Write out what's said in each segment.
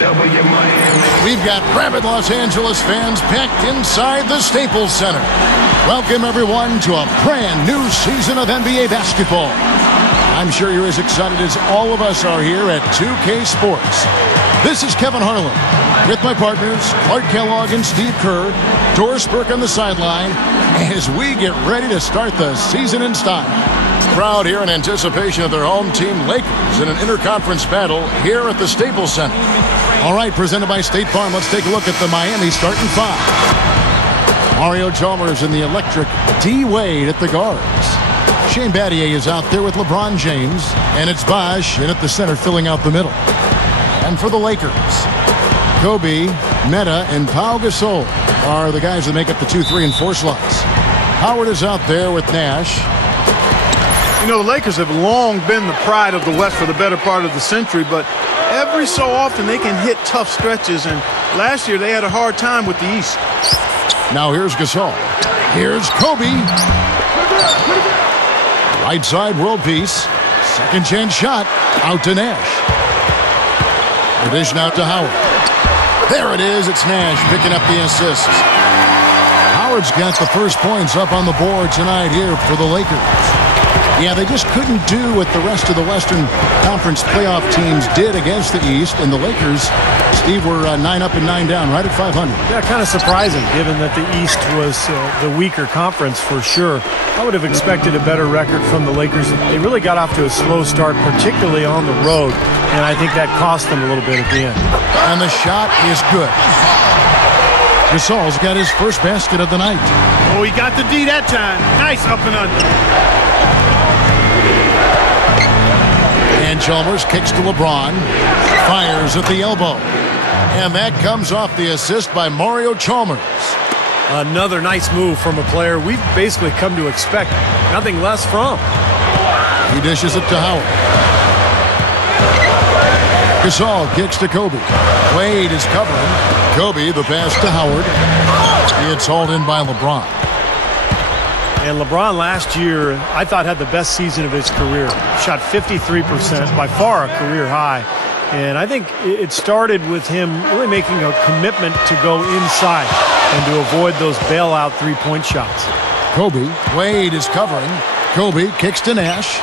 We've got rabid Los Angeles fans packed inside the Staples Center. Welcome, everyone, to a brand new season of NBA basketball. I'm sure you're as excited as all of us are here at 2K Sports. This is Kevin Harlan with my partners, Clark Kellogg and Steve Kerr, Doris Burke on the sideline, as we get ready to start the season in style. Crowd here in anticipation of their home team, Lakers, in an interconference battle here at the Staples Center. All right, presented by State Farm, let's take a look at the Miami starting five. Mario Chalmers in the electric, D. Wade at the guards. Shane Battier is out there with LeBron James, and it's Bosh in at the center filling out the middle. And for the Lakers, Kobe, Metta, and Pau Gasol are the guys that make up the 2, 3, and 4 slots. Howard is out there with Nash. You know, the Lakers have long been the pride of the West for the better part of the century, but every so often they can hit tough stretches, and last year they had a hard time with the East. Now here's Gasol. Here's Kobe. Right side, world peace. Second chance shot. Out to Nash. The dish now to Howard. There it is. It's Nash picking up the assists. Howard's got the first points up on the board tonight here for the Lakers. Yeah, they just couldn't do what the rest of the Western Conference playoff teams did against the East, and the Lakers, Steve, were 9 up and 9 down, right at 500. Yeah, kind of surprising, given that the East was the weaker conference for sure. I would have expected a better record from the Lakers. They really got off to a slow start, particularly on the road, and I think that cost them a little bit at the end. And the shot is good. Gasol's got his first basket of the night. Oh, he got the D that time. Nice up and under. And Chalmers kicks to LeBron, fires at the elbow. And that comes off the assist by Mario Chalmers. Another nice move from a player we've basically come to expect nothing less from. He dishes it to Howard. Gasol kicks to Kobe. Wade is covering. Kobe, the pass to Howard. It's hauled in by LeBron. And LeBron last year, I thought, had the best season of his career. Shot 53%, by far a career high. And I think it started with him really making a commitment to go inside and to avoid those bailout three-point shots. Kobe, Wade is covering. Kobe kicks to Nash.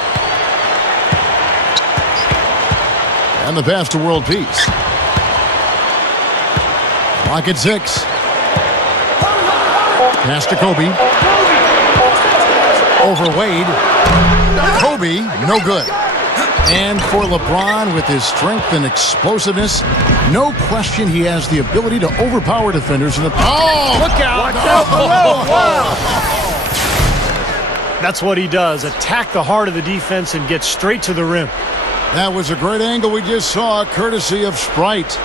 And the pass to World Peace. Clock at 6. Pass to Kobe. Over Wade. Kobe, no good. And for LeBron, with his strength and explosiveness, no question he has the ability to overpower defenders. In the look out! No. Wow. That's what he does. Attack the heart of the defense and get straight to the rim. That was a great angle we just saw, courtesy of Sprite.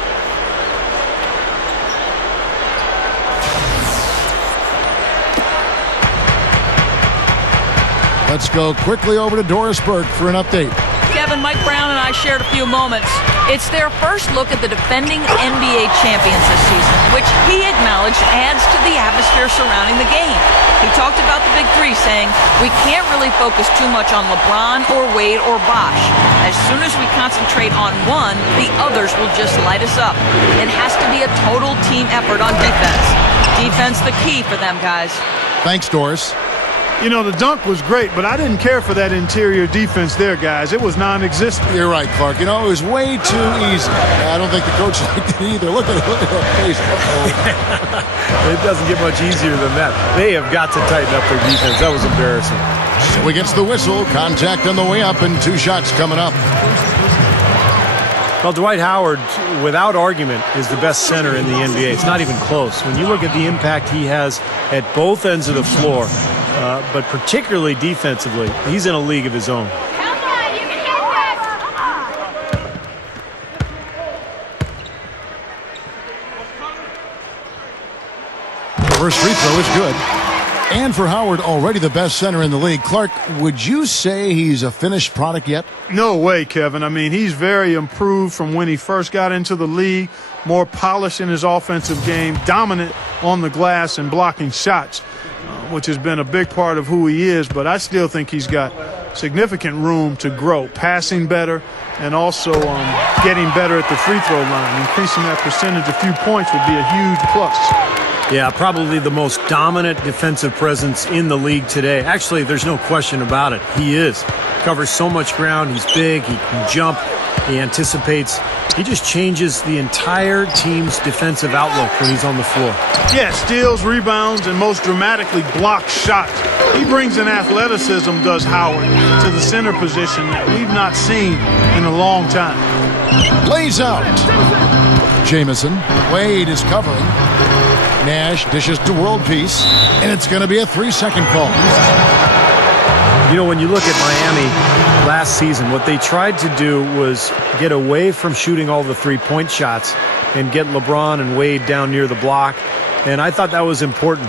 Let's go quickly over to Doris Burke for an update. Kevin, Mike Brown and I shared a few moments. It's their first look at the defending NBA champions this season, which he acknowledged adds to the atmosphere surrounding the game. He talked about the big three, saying, we can't really focus too much on LeBron or Wade or Bosh. As soon as we concentrate on one, the others will just light us up. It has to be a total team effort on defense. Defense the key for them, guys. Thanks, Doris. You know, the dunk was great, but I didn't care for that interior defense there, guys. It was non-existent. You're right, Clark. You know, it was way too easy. I don't think the coach liked it either. Look at that face. It doesn't get much easier than that. They have got to tighten up their defense. That was embarrassing. So he gets the whistle. Contact on the way up, and 2 shots coming up. Well, Dwight Howard, without argument, is the best center in the NBA. It's not even close. When you look at the impact he has at both ends of the floor, but particularly defensively, he's in a league of his own. First free throw is good. And for Howard, already the best center in the league. Clark, would you say he's a finished product yet? No way, Kevin. I mean, he's very improved from when he first got into the league. More polished in his offensive game, dominant on the glass and blocking shots, which has been a big part of who he is. But I still think he's got significant room to grow. Passing better, and also getting better at the free throw line. Increasing that percentage a few points would be a huge plus. Yeah, probably the most dominant defensive presence in the league today. Actually, there's no question about it. He is. Covers so much ground. He's big. He can jump. He anticipates. He just changes the entire team's defensive outlook when he's on the floor. Yeah, steals, rebounds, and most dramatically blocks shots. He brings an athleticism, does Howard, to the center position that we've not seen in a long time. Lays out. Jamison. Wade is covering. Nash dishes to World Peace, and it's going to be a 3-second call. You know, when you look at Miami last season, what they tried to do was get away from shooting all the three-point shots and get LeBron and Wade down near the block. And I thought that was important.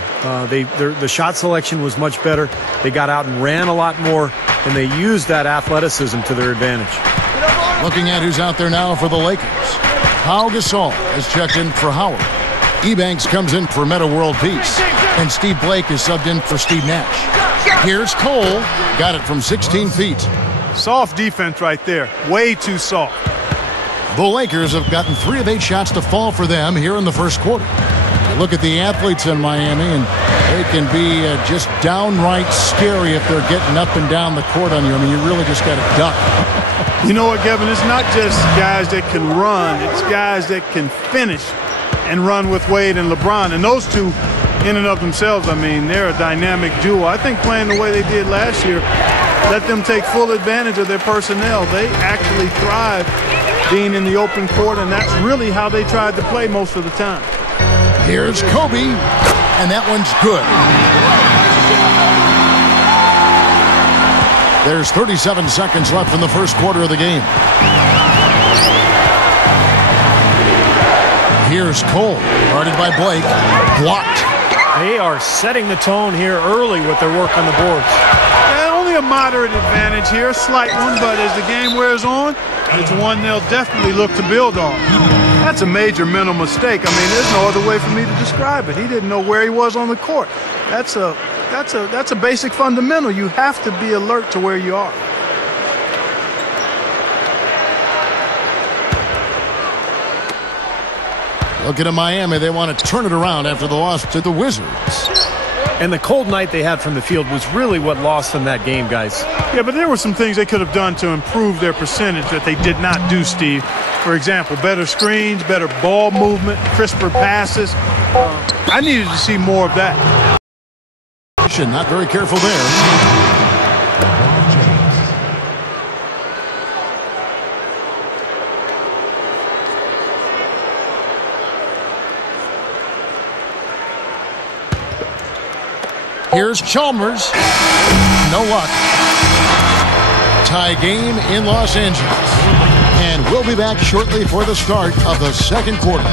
The shot selection was much better. They got out and ran a lot more, and they used that athleticism to their advantage. Looking at who's out there now for the Lakers. Pau Gasol has checked in for Howard. Ebanks comes in for Metta World Peace. And Steve Blake is subbed in for Steve Nash. Here's Cole. Got it from 16 feet. Soft defense right there. Way too soft. The Lakers have gotten 3 of 8 shots to fall for them here in the first quarter. Look at the athletes in Miami, and they can be just downright scary if they're getting up and down the court on you. I mean, you really just got to duck. You know what, Kevin? It's not just guys that can run. It's guys that can finish and run with Wade and LeBron. And those two, in and of themselves, I mean, they're a dynamic duo. I think playing the way they did last year, let them take full advantage of their personnel. They actually thrive being in the open court, and that's really how they tried to play most of the time. Here's Kobe, and that one's good. There's 37 seconds left in the first quarter of the game. Here's Cole, guarded by Blake, blocked. They are setting the tone here early with their work on the boards. Only a moderate advantage here, a slight one, but as the game wears on, it's one they'll definitely look to build on. That's a major mental mistake. I mean, there's no other way for me to describe it. He didn't know where he was on the court. That's a basic fundamental. You have to be alert to where you are. Looking at Miami, they want to turn it around after the loss to the Wizards. And the cold night they had from the field was really what lost them that game, guys. Yeah, but there were some things they could have done to improve their percentage that they did not do, Steve. For example, better screens, better ball movement, crisper passes. I needed to see more of that. Not very careful there. Here's Chalmers. No luck. Tie game in Los Angeles. And we'll be back shortly for the start of the second quarter.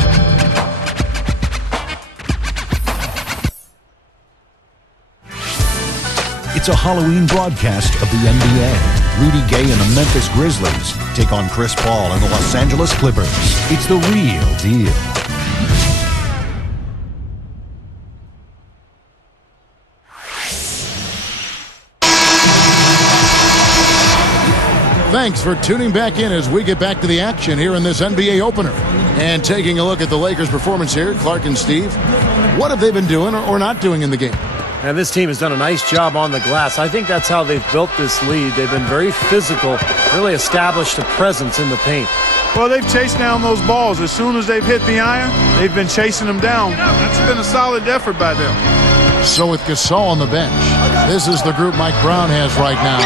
It's a Halloween broadcast of the NBA. Rudy Gay and the Memphis Grizzlies take on Chris Paul and the Los Angeles Clippers. It's the real deal. Thanks for tuning back in as we get back to the action here in this NBA opener. And taking a look at the Lakers' performance here, Clark and Steve, what have they been doing or not doing in the game? And this team has done a nice job on the glass. I think that's how they've built this lead. They've been very physical, really established a presence in the paint. Well, they've chased down those balls. As soon as they've hit the iron, they've been chasing them down. That's been a solid effort by them. So with Gasol on the bench, this is the group Mike Brown has right now.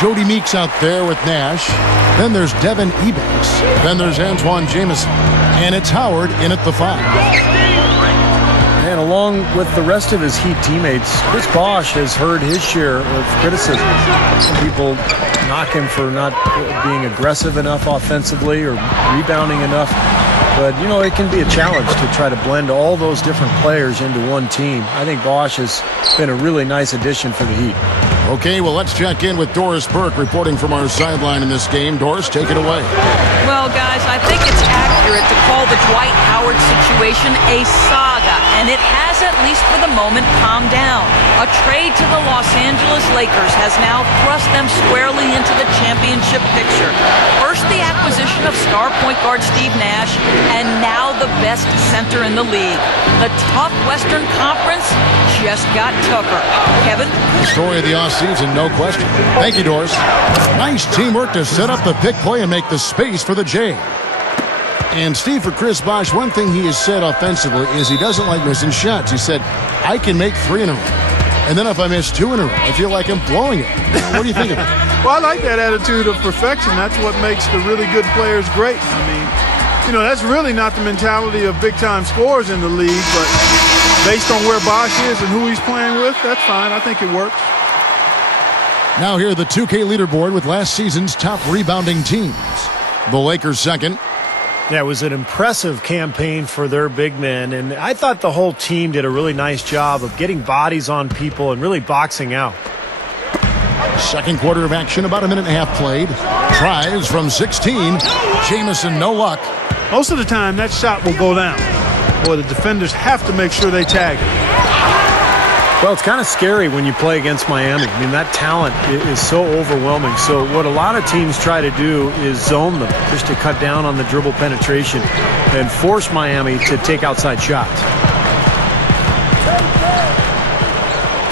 Jody Meeks out there with Nash. Then there's Devin Ebanks. Then there's Antoine Jamison. And it's Howard in at the 5. And along with the rest of his Heat teammates, Chris Bosh has heard his share of criticism. Some people knock him for not being aggressive enough offensively or rebounding enough. But, you know, it can be a challenge to try to blend all those different players into one team. I think Bosh has been a really nice addition for the Heat. Okay, well, let's check in with Doris Burke reporting from our sideline in this game. Doris, take it away. Well, guys, I think it's accurate to call the Dwight Howard situation situation a saga, and it has, at least for the moment, calmed down. A trade to the Los Angeles Lakers has now thrust them squarely into the championship picture. First, the acquisition of star point guard Steve Nash, and now the best center in the league. The tough Western Conference just got tougher. Kevin? The story of the offseason, no question. Thank you, Doris. Nice teamwork to set up the pick play and make the space for the J. And Steve, for Chris Bosh, one thing he has said offensively is he doesn't like missing shots. He said, I can make 3 in a row. And then if I miss 2 in a row, I feel like I'm blowing it. What do you think of it? Well, I like that attitude of perfection. That's what makes the really good players great. I mean, you know, that's really not the mentality of big-time scorers in the league, but based on where Bosh is and who he's playing with, that's fine. I think it works. Now here, the 2K leaderboard with last season's top rebounding teams. The Lakers second. Yeah, it was an impressive campaign for their big men, and I thought the whole team did a really nice job of getting bodies on people and really boxing out. Second quarter of action, about a minute and a half played. Tries from 16. Jamison, no luck. Most of the time, that shot will go down. Boy, the defenders have to make sure they tag it. Well, it's kind of scary when you play against Miami. I mean, that talent is so overwhelming. So what a lot of teams try to do is zone them just to cut down on the dribble penetration and force Miami to take outside shots.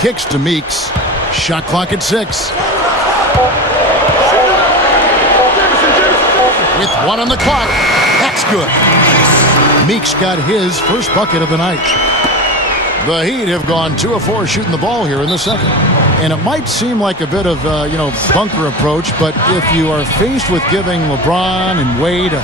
Kicks to Meeks. Shot clock at 6. With 1 on the clock. That's good. Meeks got his first bucket of the night. The Heat have gone 2 of 4 shooting the ball here in the second. And it might seem like a bit of, bunker approach, but if you are faced with giving LeBron and Wade a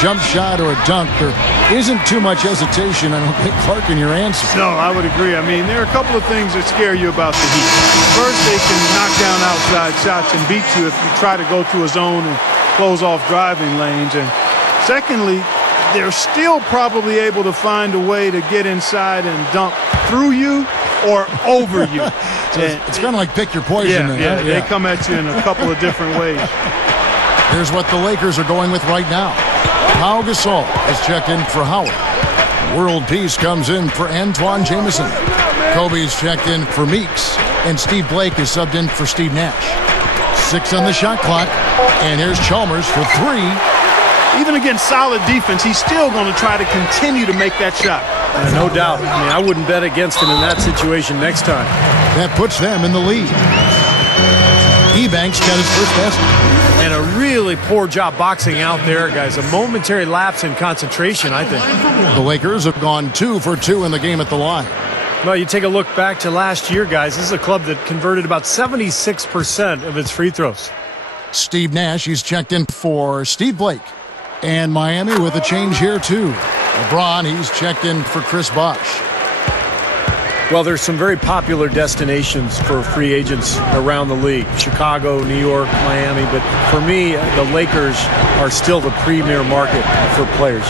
jump shot or a dunk, there isn't too much hesitation, I don't think, Clark, in your answer. No, I would agree. I mean, there are a couple of things that scare you about the Heat. First, they can knock down outside shots and beat you if you try to go to a zone and close off driving lanes. And secondly, they're still probably able to find a way to get inside and dunk through you or over you. So it's kind of like pick your poison. Yeah, they come at you in a couple of different ways. Here's what the Lakers are going with right now. Pau Gasol is checked in for Howard. World Peace comes in for Antoine Jamison. Kobe's checked in for Meeks. And Steve Blake is subbed in for Steve Nash. 6 on the shot clock. And here's Chalmers for 3. Even against solid defense, he's still going to try to continue to make that shot. No doubt. I mean, I wouldn't bet against him in that situation next time. That puts them in the lead. Ebanks got his first basket. And a really poor job boxing out there, guys. A momentary lapse in concentration, I think. The Lakers have gone 2 for 2 in the game at the line. Well, you take a look back to last year, guys. This is a club that converted about 76% of its free throws. Steve Nash, he's checked in for Steve Blake. And Miami with a change here, too. LeBron, he's checked in for Chris Bosh. Well, there's some very popular destinations for free agents around the league. Chicago, New York, Miami. But for me, the Lakers are still the premier market for players.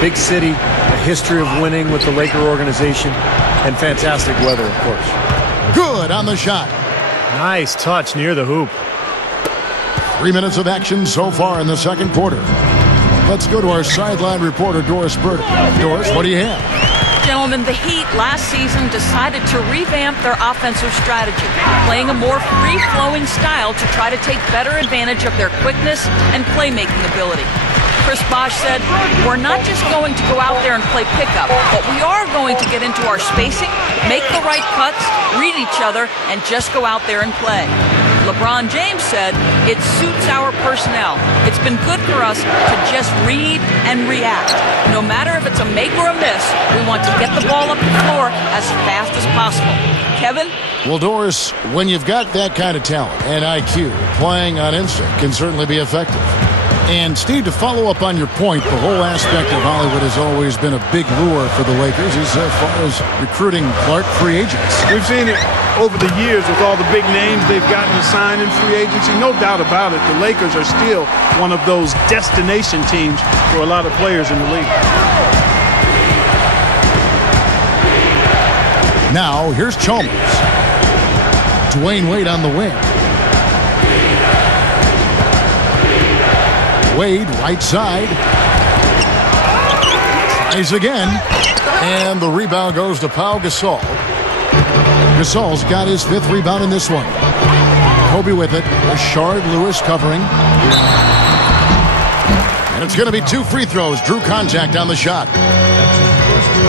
Big city, a history of winning with the Laker organization, and fantastic weather, of course. Good on the shot. Nice touch near the hoop. 3 minutes of action so far in the second quarter. Let's go to our sideline reporter, Doris Burdick. Doris, what do you have? Gentlemen, the Heat last season decided to revamp their offensive strategy, playing a more free-flowing style to try to take better advantage of their quickness and playmaking ability. Chris Bosh said, we're not just going to go out there and play pickup, but we are going to get into our spacing, make the right cuts, read each other, and just go out there and play. LeBron James said, it suits our personnel. It's been good for us to just read and react. No matter if it's a make or a miss, we want to get the ball up the floor as fast as possible. Kevin? Well, Doris, when you've got that kind of talent and IQ, playing on instinct can certainly be effective. And, Steve, to follow up on your point, the whole aspect of Hollywood has always been a big lure for the Lakers as far as recruiting Clark free agents. We've seen it over the years with all the big names they've gotten assigned in free agency. No doubt about it, the Lakers are still one of those destination teams for a lot of players in the league. Now, here's Chalmers. Dwayne Wade on the wing. Wade, right side. Tries again. And the rebound goes to Pau Gasol. Gasol's got his 5th rebound in this one. Kobe with it. Rashard Lewis covering. And it's going to be 2 free throws. Drew contact on the shot.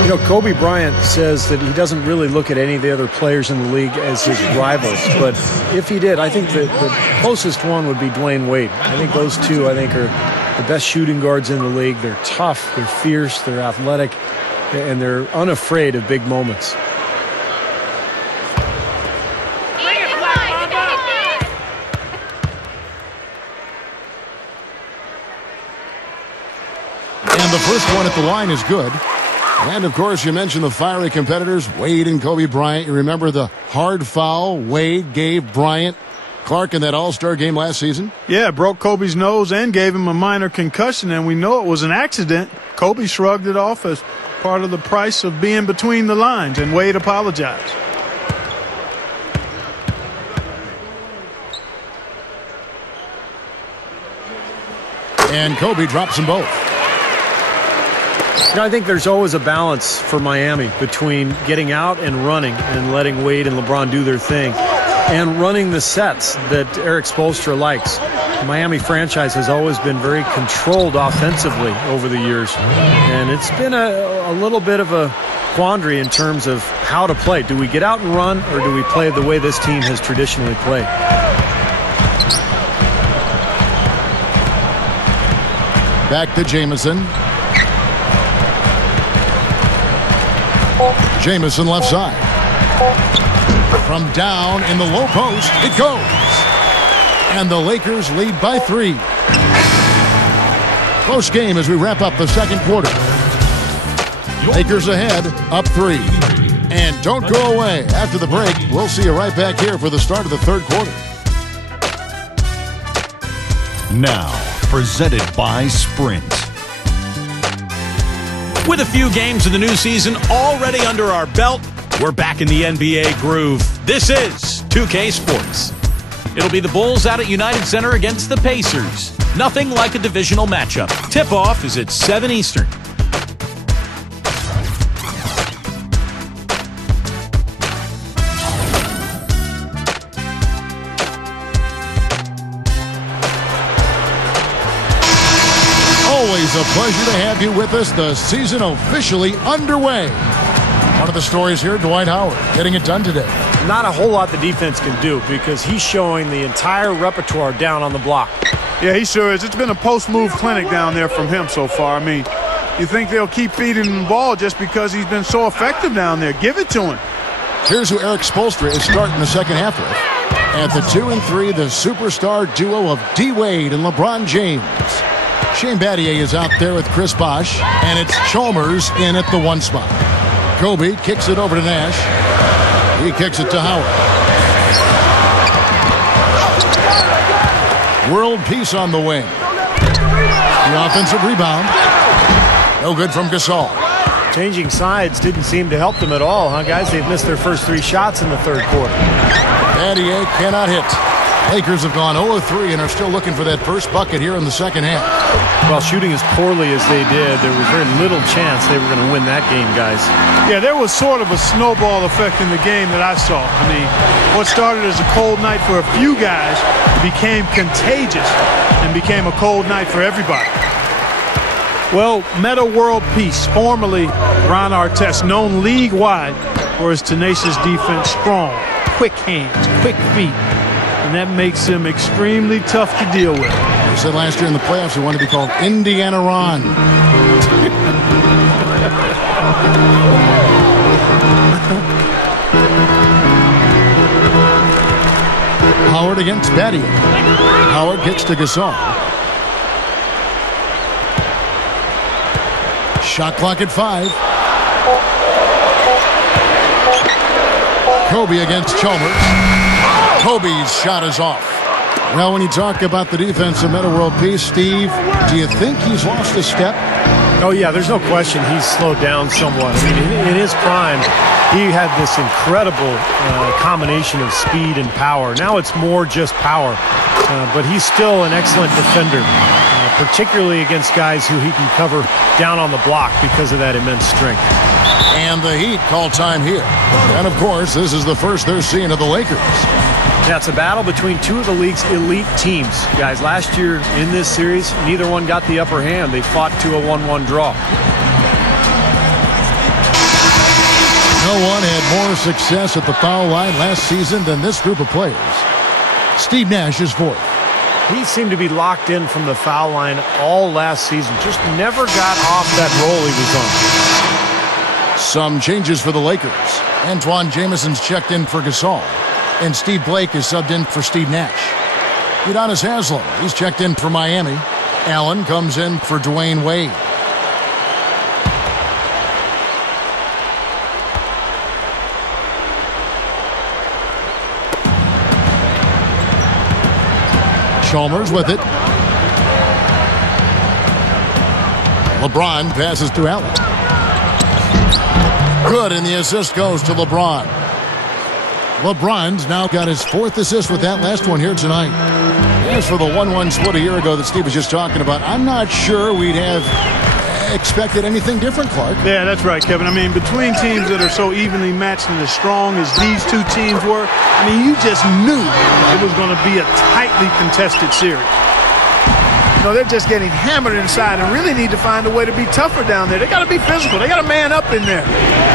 You know, Kobe Bryant says that he doesn't really look at any of the other players in the league as his rivals. But if he did, I think the closest one would be Dwayne Wade. I think those two, are the best shooting guards in the league. They're tough, they're fierce, they're athletic, and they're unafraid of big moments. And the first one at the line is good. And, of course, you mentioned the fiery competitors, Wade and Kobe Bryant. You remember the hard foul Wade gave Bryant Clark in that All-Star game last season? Yeah, broke Kobe's nose and gave him a minor concussion, and we know it was an accident. Kobe shrugged it off as part of the price of being between the lines, and Wade apologized. And Kobe drops them both. You know, I think there's always a balance for Miami between getting out and running and letting Wade and LeBron do their thing and running the sets that Eric Spoelstra likes. The Miami franchise has always been very controlled offensively over the years, and it's been a little bit of a quandary in terms of how to play. Do we get out and run, or do we play the way this team has traditionally played? Back to Jamison. Jamison left side. From down in the low post, it goes. And the Lakers lead by 3. Close game as we wrap up the second quarter. Lakers ahead, up 3. And don't go away. After the break, we'll see you right back here for the start of the third quarter. Now, presented by Sprint. With a few games of the new season already under our belt, we're back in the NBA groove. This is 2K Sports. It'll be the Bulls out at United Center against the Pacers. Nothing like a divisional matchup. Tip-off is at 7 Eastern. Always a pleasure to have you with us. The season officially underway. One of the stories here, Dwight Howard getting it done today. Not a whole lot the defense can do because he's showing the entire repertoire down on the block. Yeah, he sure is. It's been a post-move clinic down there from him so far. I mean, you think they'll keep feeding him the ball just because he's been so effective down there. Give it to him. Here's who Eric Spoelstra is starting the second half with. At the 2 and 3, the superstar duo of D. Wade and LeBron James. Shane Battier is out there with Chris Bosh, and it's Chalmers in at the 1 spot. Kobe kicks it over to Nash. He kicks it to Howard. World peace on the wing. The offensive rebound. No good from Gasol. Changing sides didn't seem to help them at all, huh, guys? They've missed their first 3 shots in the third quarter. Battier cannot hit. Lakers have gone 0-3 and are still looking for that first bucket here in the second half. Well, shooting as poorly as they did, there was very little chance they were going to win that game, guys. Yeah, there was sort of a snowball effect in the game that I saw. I mean, what started as a cold night for a few guys became contagious and became a cold night for everybody. Well, Meta World Peace, formerly Ron Artest, known league-wide for his tenacious defense, strong, quick hands, quick feet. And that makes him extremely tough to deal with. They said last year in the playoffs he wanted to be called Indiana Ron. Howard against Battier. Howard kicks to Gasol. Shot clock at 5. Kobe against Chalmers. Kobe's shot is off. Well, when you talk about the defense of Meta World Peace, Steve, do you think he's lost a step? Oh, yeah, there's no question he's slowed down somewhat. I mean, in his prime, he had this incredible combination of speed and power. Now it's more just power, but he's still an excellent defender. particularly against guys who he can cover down on the block because of that immense strength. And the Heat call time here. And, of course, this is the first they're seeing of the Lakers. Yeah, it's a battle between two of the league's elite teams. Guys, last year in this series, neither one got the upper hand. They fought to a 1-1 draw. No one had more success at the foul line last season than this group of players. Steve Nash is fourth. He seemed to be locked in from the foul line all last season. Just never got off that roll he was on. Some changes for the Lakers. Antoine Jamison's checked in for Gasol. And Steve Blake is subbed in for Steve Nash. Udonis Haslem, he's checked in for Miami. Allen comes in for Dwayne Wade. Chalmers with it. LeBron passes to Allen. Good, and the assist goes to LeBron. LeBron's now got his fourth assist with that last one here tonight. As for the 1-1 split a year ago that Steve was just talking about, I'm not sure we'd have expected anything different, Clark. Yeah, that's right, Kevin. I mean, between teams that are so evenly matched and as strong as these two teams were, I mean, you just knew it was going to be a tightly contested series. You know, they're just getting hammered inside and really need to find a way to be tougher down there. They got to be physical. They got to man up in there.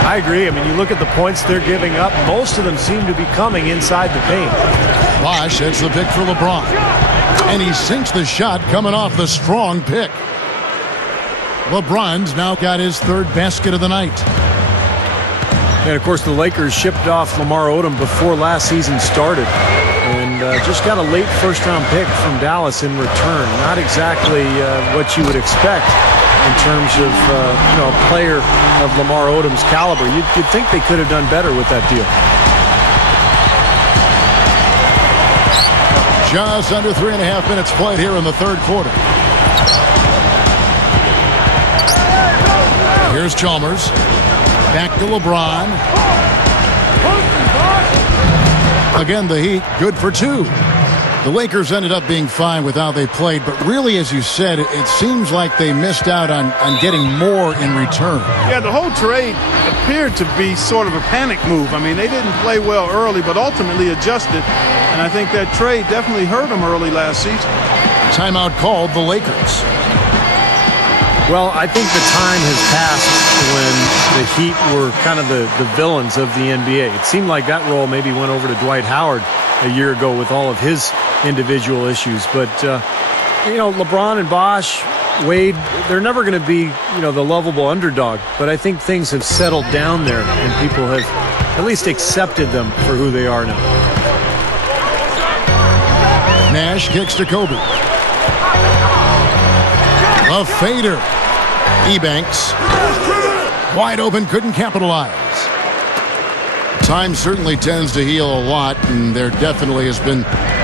I agree. I mean, you look at the points they're giving up, most of them seem to be coming inside the paint. Bosh hits the pick for LeBron. And he sinks the shot coming off the strong pick. LeBron's now got his third basket of the night. And, of course, the Lakers shipped off Lamar Odom before last season started. And just got a late first-round pick from Dallas in return. Not exactly what you would expect in terms of a player of Lamar Odom's caliber. You'd think they could have done better with that deal. Just under 3.5 minutes played here in the third quarter. Here's Chalmers. Back to LeBron. Again, the Heat, good for two. The Lakers ended up being fine with how they played, but really, as you said, it seems like they missed out on getting more in return. Yeah, the whole trade appeared to be sort of a panic move. I mean, they didn't play well early, but ultimately adjusted, and I think that trade definitely hurt them early last season. Timeout called the Lakers. Well, I think the time has passed when the Heat were kind of the villains of the NBA. It seemed like that role maybe went over to Dwight Howard a year ago with all of his individual issues. But, LeBron and Bosh, Wade, they're never going to be, the lovable underdog. But I think things have settled down there and people have at least accepted them for who they are now. Nash kicks to Kobe. A fader. Ebanks. Wide open, couldn't capitalize. Time certainly tends to heal a lot, and there definitely has been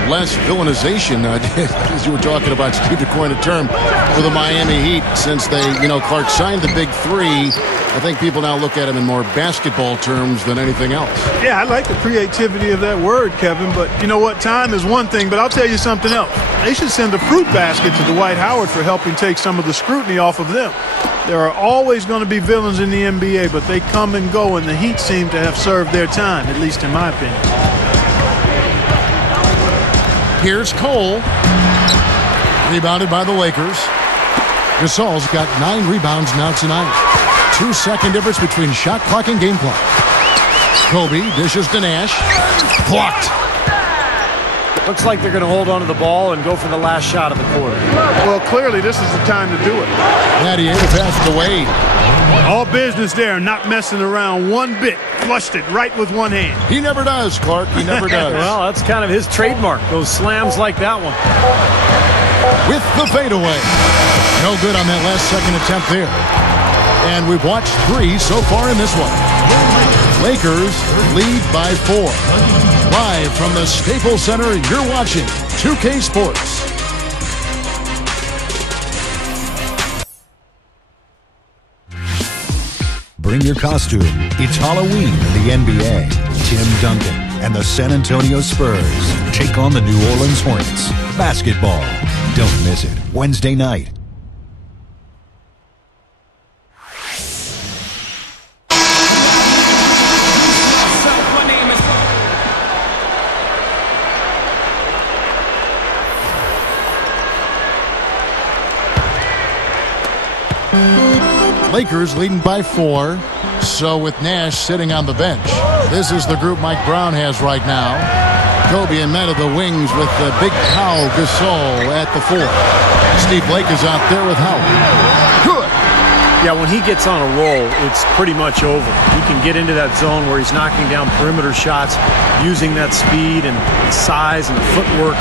less villainization, as you were talking about, Steve, to coin a term, for the Miami Heat since they, Clark signed the big three. I think people now look at him in more basketball terms than anything else. Yeah, I like the creativity of that word, Kevin, but you know what? Time is one thing, but I'll tell you something else. They should send a fruit basket to Dwight Howard for helping take some of the scrutiny off of them. There are always going to be villains in the NBA, but they come and go, and the Heat seem to have served their time, at least in my opinion. Here's Cole. Rebounded by the Lakers. Gasol's got 9 rebounds now tonight. 2-second difference between shot clock and game clock. Kobe dishes to Nash. Blocked. Looks like they're going to hold on to the ball and go for the last shot of the quarter. Well, clearly this is the time to do it. Gladiator passes to Wade. All business there, not messing around one bit. Flushed it right with one hand. He never does, Clark. He never does. Well, that's kind of his trademark, those slams like that one. With the fadeaway. No good on that last second attempt there. And we've watched 3 so far in this one. Lakers lead by 4. Live from the Staples Center, you're watching 2K Sports. Bring your costume. It's Halloween in the NBA. Tim Duncan, and the San Antonio Spurs take on the New Orleans Hornets. Basketball. Don't miss it. Wednesday night. Lakers leading by 4. So with Nash sitting on the bench, this is the group Mike Brown has right now. Kobe and Metta the wings with the big Pau Gasol at the 4. Steve Blake is out there with Howard. Good. Yeah, when he gets on a roll, it's pretty much over. He can get into that zone where he's knocking down perimeter shots, using that speed and size and footwork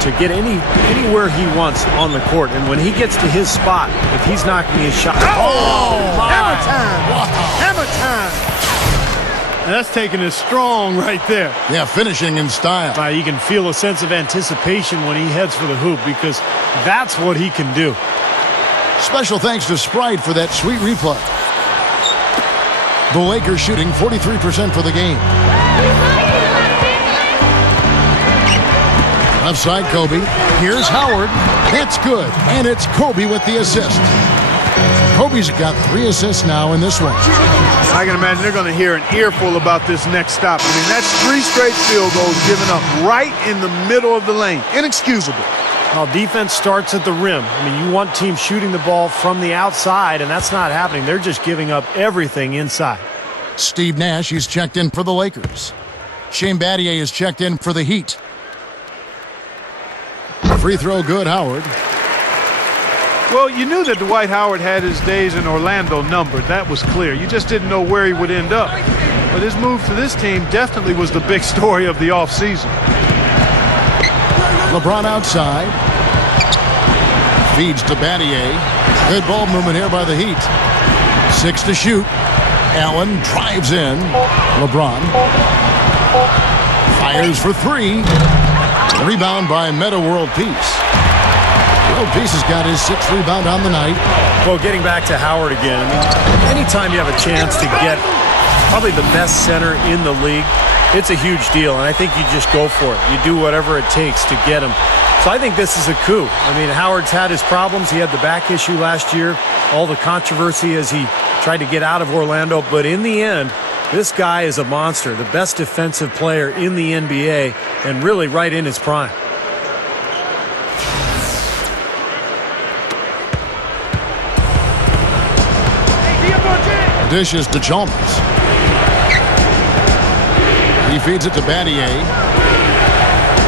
to get anywhere he wants on the court. And when he gets to his spot, if he's knocking his shot, Hammer time! Wow. Hammer time! And that's taking it strong right there. Yeah, finishing in style. You can feel a sense of anticipation when he heads for the hoop because that's what he can do. Special thanks to Sprite for that sweet replay. The Lakers shooting 43% for the game. Left side, Kobe. Here's Howard. That's good. And it's Kobe with the assist. Kobe's got 3 assists now in this one. I can imagine they're going to hear an earful about this next stop. I mean, that's 3 straight field goals given up right in the middle of the lane. Inexcusable. Well, defense starts at the rim. I mean, you want teams shooting the ball from the outside, and that's not happening. They're just giving up everything inside. Steve Nash, he's checked in for the Lakers. Shane Battier is checked in for the Heat. Free throw good, Howard. Well, you knew that Dwight Howard had his days in Orlando numbered. That was clear. You just didn't know where he would end up. But his move to this team definitely was the big story of the offseason. LeBron outside. Feeds to Battier. Good ball movement here by the Heat. 6 to shoot. Allen drives in. LeBron fires for 3. Rebound by Metta World Peace. World Peace has got his 6th rebound on the night. Well, getting back to Howard again, I mean, anytime you have a chance to get probably the best center in the league, it's a huge deal, and I think you just go for it. You do whatever it takes to get him. So I think this is a coup. I mean, Howard's had his problems. He had the back issue last year, all the controversy as he tried to get out of Orlando. But in the end, this guy is a monster, the best defensive player in the NBA, and really right in his prime. Dishes to Chalmers. He feeds it to Battier.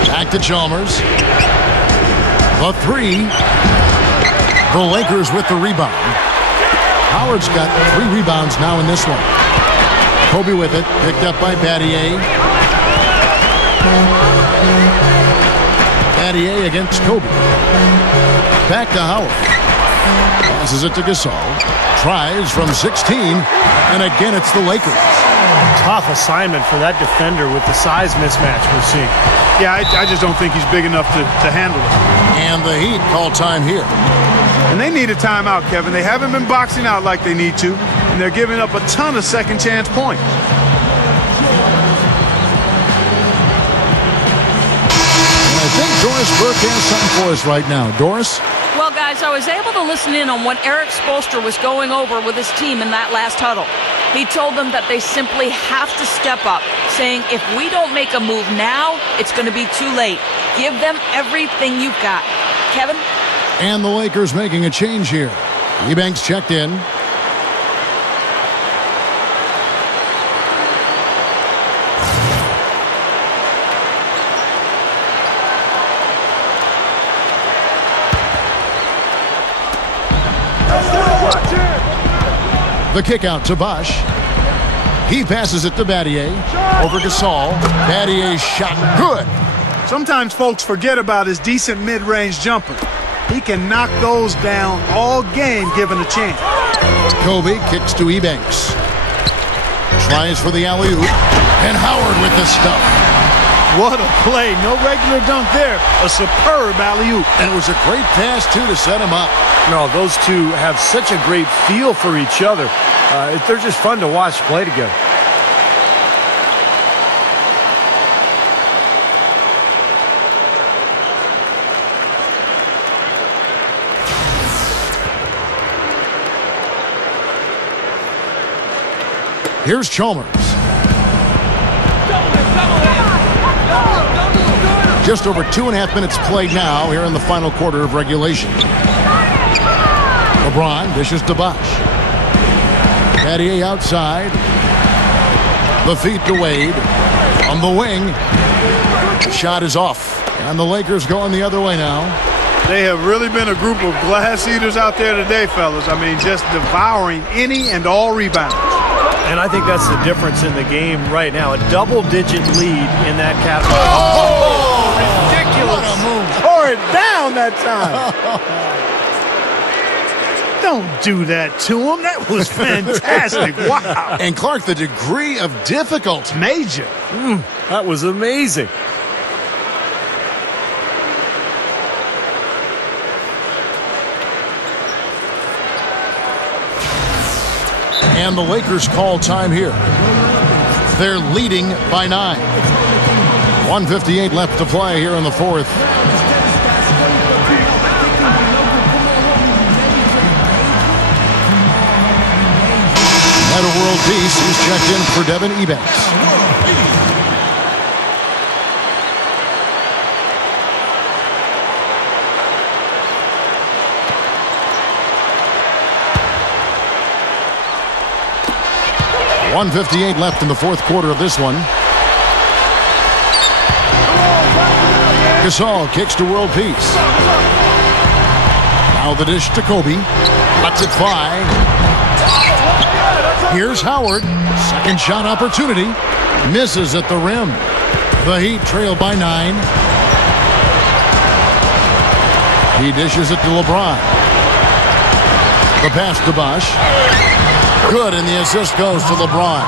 Back to Chalmers. The 3. The Lakers with the rebound. Howard's got 3 rebounds now in this one. Kobe with it. Picked up by Battier. Battier against Kobe. Back to Howard. Passes it to Gasol. Tries from 16. And again, it's the Lakers. Tough assignment for that defender with the size mismatch we're seeing. Yeah, I just don't think he's big enough to handle it. And the Heat call time here. And they need a timeout, Kevin. They haven't been boxing out like they need to, and they're giving up a ton of second chance points. And I think Doris Burke has something for us right now. Doris? Well, guys, I was able to listen in on what Eric Spoelstra was going over with his team in that last huddle. He told them that they simply have to step up, saying if we don't make a move now, it's going to be too late. Give them everything you've got. Kevin? And the Lakers making a change here. Eubanks checked in. The kick out to Bosh. He passes it to Battier. Over Gasol. Battier's shot good. Sometimes folks forget about his decent mid-range jumper. He can knock those down all game given a chance. Kobe kicks to Eubanks. Tries for the alley-oop. And Howard with the stuff. What a play. No regular dunk there. A superb alley-oop. And it was a great pass, too, to set him up. No, those two have such a great feel for each other. They're just fun to watch play together. Here's Chalmers. Just over 2.5 minutes played now here in the final quarter of regulation. LeBron dishes to Bosh. Battier outside. The feed to Wade. On the wing. The shot is off. And the Lakers going the other way now. They have really been a group of glass eaters out there today, fellas. I mean, just devouring any and all rebounds. And I think that's the difference in the game right now. A double-digit lead in that category. Oh, ridiculous. What a move. Tore it down that time. Don't do that to him. That was fantastic. Wow. And Clark, the degree of difficulty. Major. That was amazing. And the Lakers call time here. They're leading by 9. 1:58 left to play here in the fourth. At a world peace, he's checked in for Devin Ebanks. .158 left in the fourth quarter of this one. Gasol kicks to world peace. Now the dish to Kobe. Lets it fly. Here's Howard. Second shot opportunity. Misses at the rim. The Heat trail by 9. He dishes it to LeBron. The pass to Bosh. Good, and the assist goes to LeBron.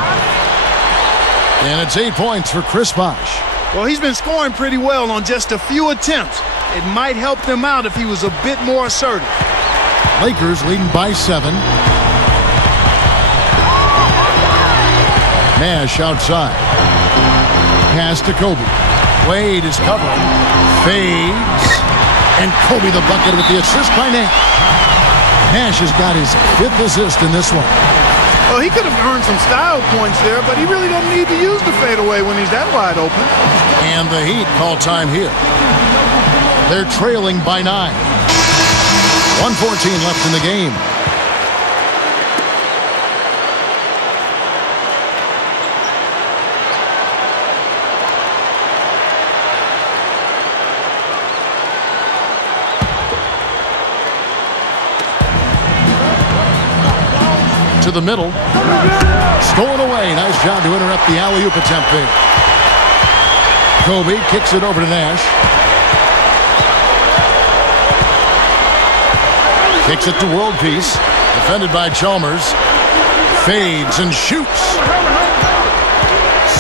And it's 8 points for Chris Bosh. Well, he's been scoring pretty well on just a few attempts. It might help them out if he was a bit more assertive. Lakers leading by 7. Nash outside. Pass to Kobe. Wade is covering. Fades. And Kobe the bucket with the assist by Nash. Nash has got his 5th assist in this one. Well, he could have earned some style points there, but he really doesn't need to use the fadeaway when he's that wide open. And the Heat call time here. They're trailing by 9. 1:14 left in the game. To the middle. Stolen away. Nice job to interrupt the alley-oop attempt there. Kobe kicks it over to Nash. Kicks it to world peace. Defended by Chalmers. Fades and shoots.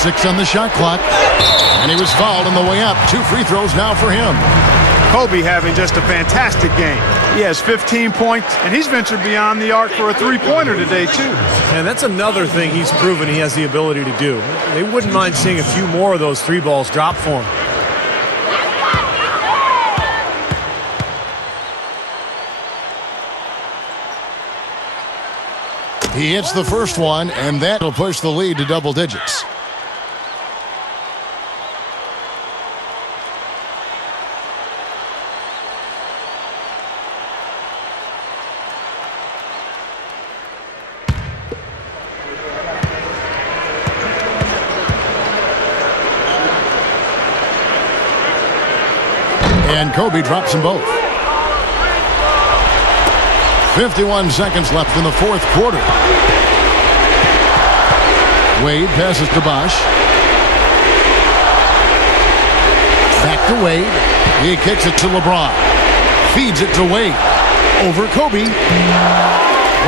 6 on the shot clock. And he was fouled on the way up. 2 free throws now for him. Kobe having just a fantastic game. He has 15 points, and he's ventured beyond the arc for a three-pointer today, too. And that's another thing he's proven he has the ability to do. They wouldn't mind seeing a few more of those 3 balls drop for him. He hits the first one, and that'll push the lead to double digits. And Kobe drops them both. 51 seconds left in the fourth quarter. Wade passes to Bosh. Back to Wade. He kicks it to LeBron. Feeds it to Wade. Over Kobe.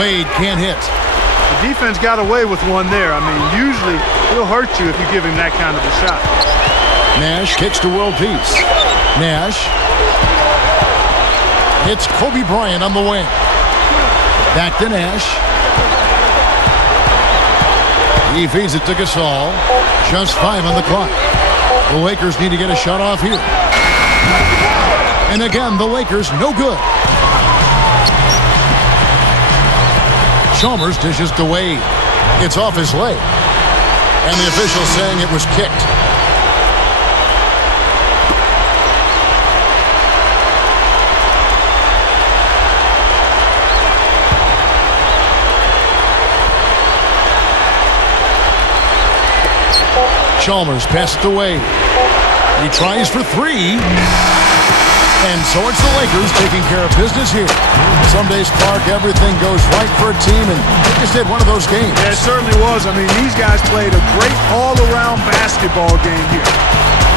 Wade can't hit. The defense got away with one there. I mean, usually he'll hurt you if you give him that kind of a shot. Nash kicks to world peace. Nash. It's Kobe Bryant on the wing. Back to Nash. He feeds it to Gasol. Just 5 on the clock. The Lakers need to get a shot off here. And again, the Lakers no good. Chalmers dishes to Wade. It's off his leg. And the official saying it was kicked. Chalmers passed away. He tries for three. And so it's the Lakers taking care of business here. Some days, Clark, everything goes right for a team, and they just had one of those games. Yeah, it certainly was. I mean, these guys played a great all-around basketball game here.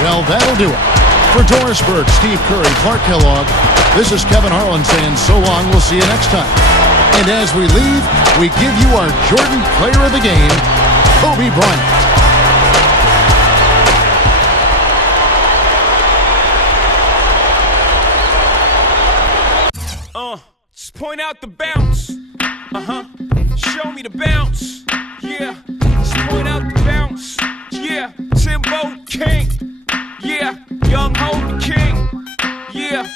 Well, that'll do it. For Doris Burke, Steve Curry, Clark Kellogg, this is Kevin Harlan saying so long. We'll see you next time. And as we leave, we give you our Jordan Player of the Game, Kobe Bryant. Just point out the bounce. Show me the bounce. Yeah. Just point out the bounce. Yeah. Timbo King. Yeah. Young Ho the King. Yeah.